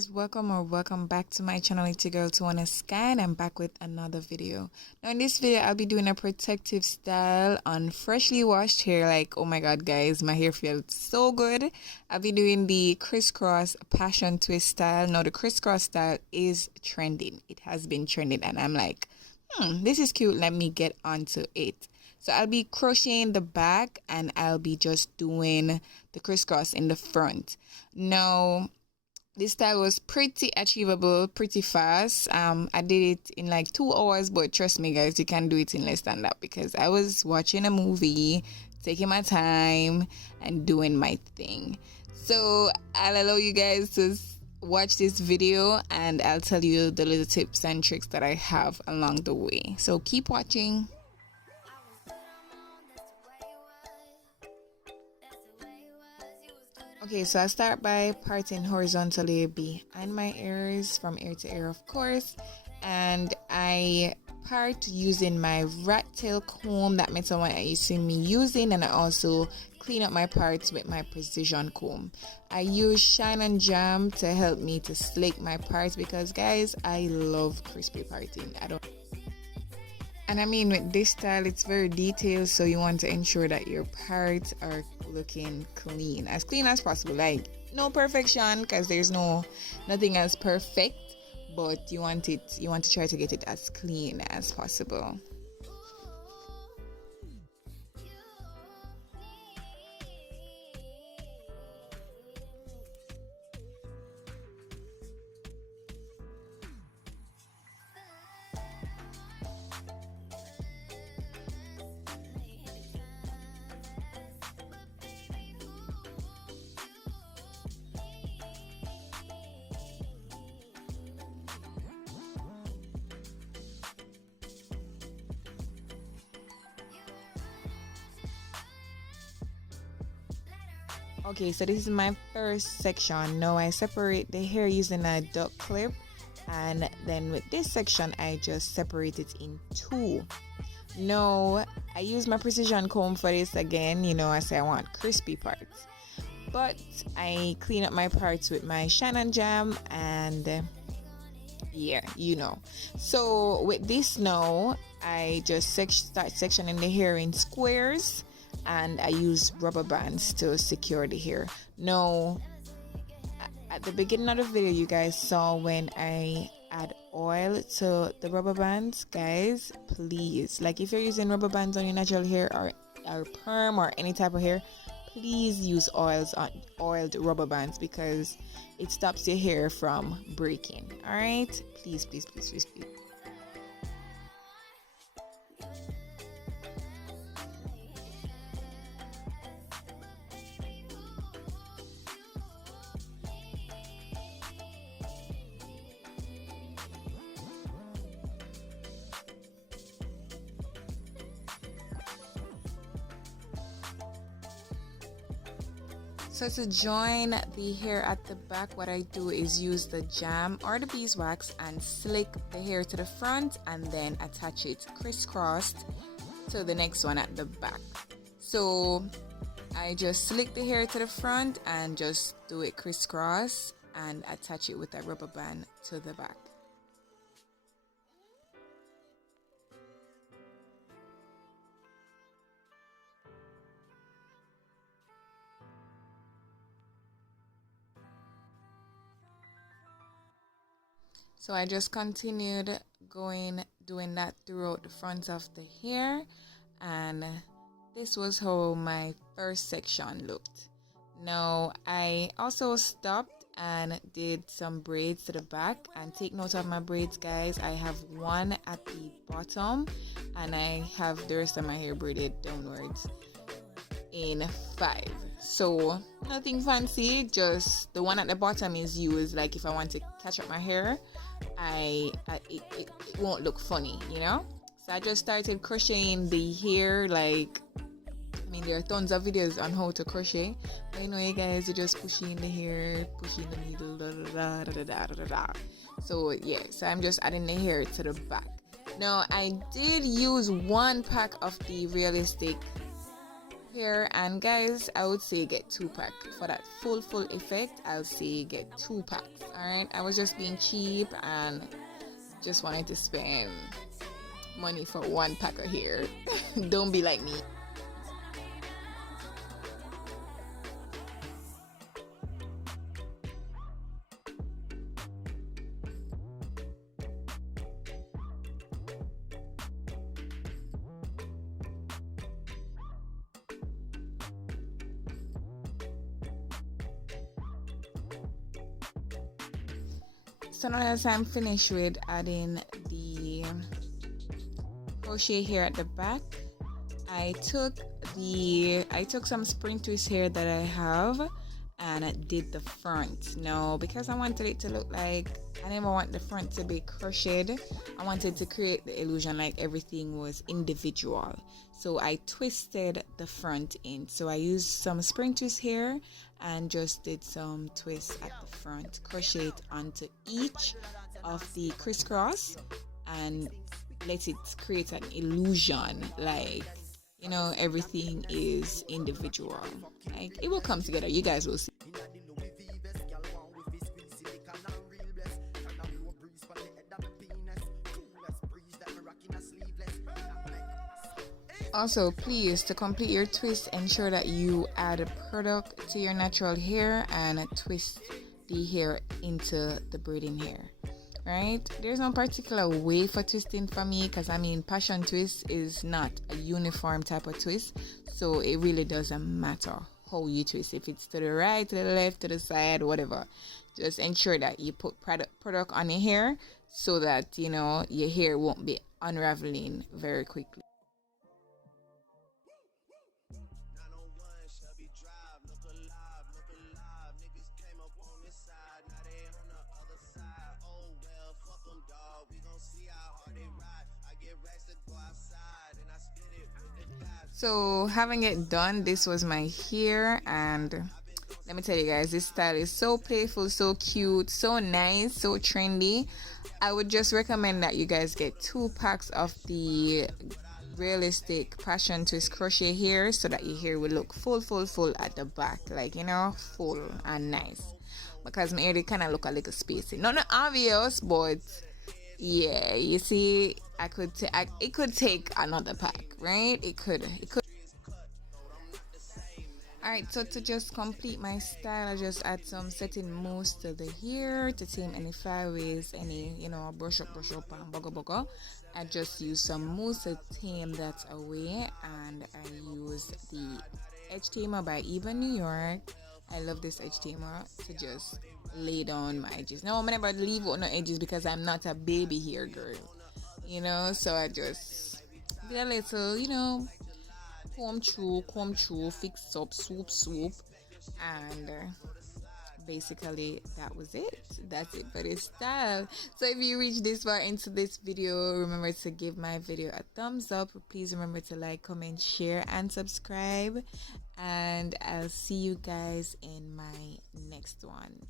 guys, welcome back to my channel. It's your girl TijuanaSkky, and I'm back with another video. Now in this video I'll be doing a protective style on freshly washed hair. Like, oh my god guys, my hair feels so good. I'll be doing the Crisscross Passion Twist style. Now the crisscross style is trending. It has been trending and I'm like, this is cute, let me get onto it. So I'll be crocheting the back and I'll be just doing the crisscross in the front. Now this style was pretty achievable, pretty fast. I did it in like 2 hours, but trust me guys, you can do it in less than that because I was watching a movie, taking my time and doing my thing. So I'll allow you guys to watch this video and I'll tell you the little tips and tricks that I have along the way. So keep watching. Okay, so I start by parting horizontally behind my ears, from ear to ear of course, and I part using my rat tail comb, that metal one that you see me using, and I also clean up my parts with my precision comb. I use shine and jam to help me to slick my parts because guys, I love crispy parting. And I mean, with this style, it's very detailed, so you want to ensure that your parts are looking clean as possible. Like, no perfection, because there's nothing as perfect, but you want to try to get it as clean as possible. Okay, so this is my first section. Now I separate the hair using a duck clip, and then with this section I just separate it in 2. Now I use my precision comb for this again. You know, I say I want crispy parts, but I clean up my parts with my shine and jam, and yeah, you know. So with this now I just start sectioning the hair in squares, and I use rubber bands to secure the hair. Now, at the beginning of the video, you guys saw when I add oil to the rubber bands. Guys, please, like if you're using rubber bands on your natural hair or perm or any type of hair, please use oiled rubber bands because it stops your hair from breaking. All right, please. So to join the hair at the back, what I do is use the jam or the beeswax and slick the hair to the front and then attach it crisscrossed to the next one at the back. So I just slick the hair to the front and just do it crisscross and attach it with a rubber band to the back. So I just continued doing that throughout the front of the hair, and this was how my first section looked. Now I also stopped and did some braids to the back, and take note of my braids guys. I have one at the bottom and I have the rest of my hair braided downwards in 5. So nothing fancy, just the one at the bottom is used like if I want to catch up my hair, it won't look funny, you know. So I just started crocheting the hair. Like, I mean, there are tons of videos on how to crochet, but anyway guys, you just pushing the hair, pushing the needle, so yeah, so I'm just adding the hair to the back. Now I did use 1 pack of the realistic here. And guys, I would say get 2-pack for that full effect. I'll say get 2 packs. All right, I was just being cheap and just wanted to spend money for 1 pack of hair. Don't be like me. So now that I'm finished with adding the crochet here at the back, I took some spring twist hair that I have and I did the front. Now, because I wanted it to look like, I never want the front to be crocheted. I wanted to create the illusion like everything was individual. So I twisted the front in. So I used some spring twist hair and just did some twists at the front, crochet it onto each of the crisscross and let it create an illusion like, you know, everything is individual. Like, it will come together, you guys will see. Also, please, to complete your twist, ensure that you add a product to your natural hair and twist the hair into the braiding hair. Right? There's no particular way for twisting for me, because I mean, passion twist is not a uniform type of twist, so it really doesn't matter how you twist. If it's to the right, to the left, to the side, whatever, just ensure that you put product on your hair so that, you know, your hair won't be unraveling very quickly. So having it done, this was my hair, and let me tell you guys, this style is so playful, so cute, so nice, so trendy. I would just recommend that you guys get 2 packs of the realistic passion twist crochet hair so that your hair will look full at the back, like, you know, full and nice, because my hair they kind of look a little spacey, not obvious, but yeah, you see, it could take another pack, right? It could. Alright, so to just complete my style, I just add some setting mousse to the hair to tame any flyaways, any, you know, brush up and bugger. I just use some mousse to tame that away, and I use the edge tamer by Ebin NY. I love this edge tamer to just lay down my edges. No, I'm never leave out no edges because I'm not a baby hair girl, you know, so I just did a little, you know, comb through, fix up, swoop, and basically that was it. That's it for this style. So if you reach this far into this video, remember to give my video a thumbs up. Please remember to like, comment, share, and subscribe, and I'll see you guys in my next one.